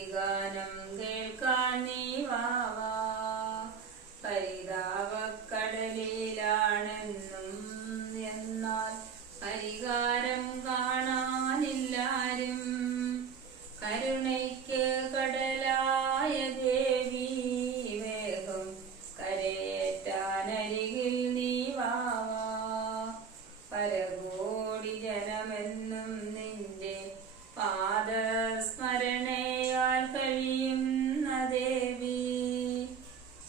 സ്തുതിഗാനം കേൾക്കാൻ നീ വാവാ. പരിതാപക്കടലിലാണെന്നും എന്നാൽ പരിഹാരം കാണാനില്ലാരും. കരുണയ്ക്ക് കടലായ ദേവി വേഗം കരയേറ്റാനരികിൽ നീ വാവാ. പരകോടി ജനമെന്നും നിന്റെ പാദസ്മരണയാൽ കഴിയുന്ന ദേവി.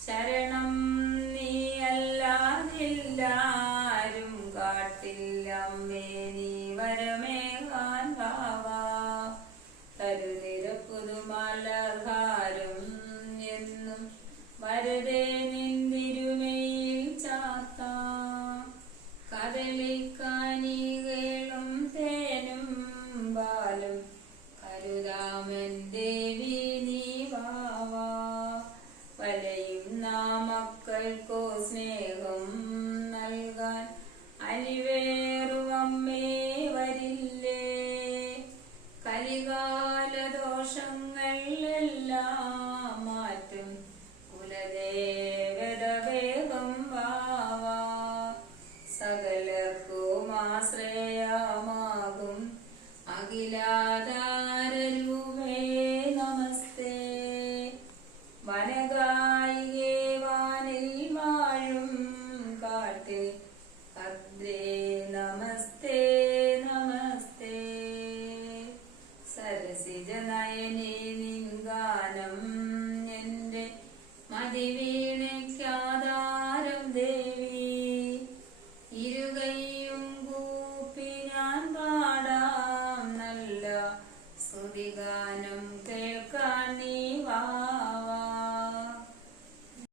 ശരണം നീ അല്ലാതില്ലാരും കാട്ടില്ലമ്മേ നീ വരമേകാൻ വാവാ. തരുനിരപ്പുതുമലർഹാരം എന്നും വരദേ നിന്തിരുമയിൽ ചാത്താം. കദളിക്കാനികളും തേനും പാലും കരുതാമൻ ദേവി നീ വാവാ. വലയുന്ന മക്കൾക്കോ സ്നേഹം നൽകാൻ അലിവേറുവമ്മേ വരില്ലേ. കലികാലദോഷങ്ങൾ എല്ലാം മാറ്റും കുലദേവത വേഗം വാവാ. സകലർക്കും ആശ്രയമാകും അഖിലാധാരരൂപേ നമസ്തേ. വനഗായികേ വാനിൽ വാഴും കാട്ടിൽ ഭദ്രേ നമസ്തേ നമസ്തേ. സരസിജനയനേ നിൻ ഗാനം എന്റെ മതിവീണയ്ക്കാധാരം ദേവി. ഇരുകൈയും കൂപ്പി ഞാൻ പാടാം നല്ല സ്തുതിഗാനം കേൾക്കാം.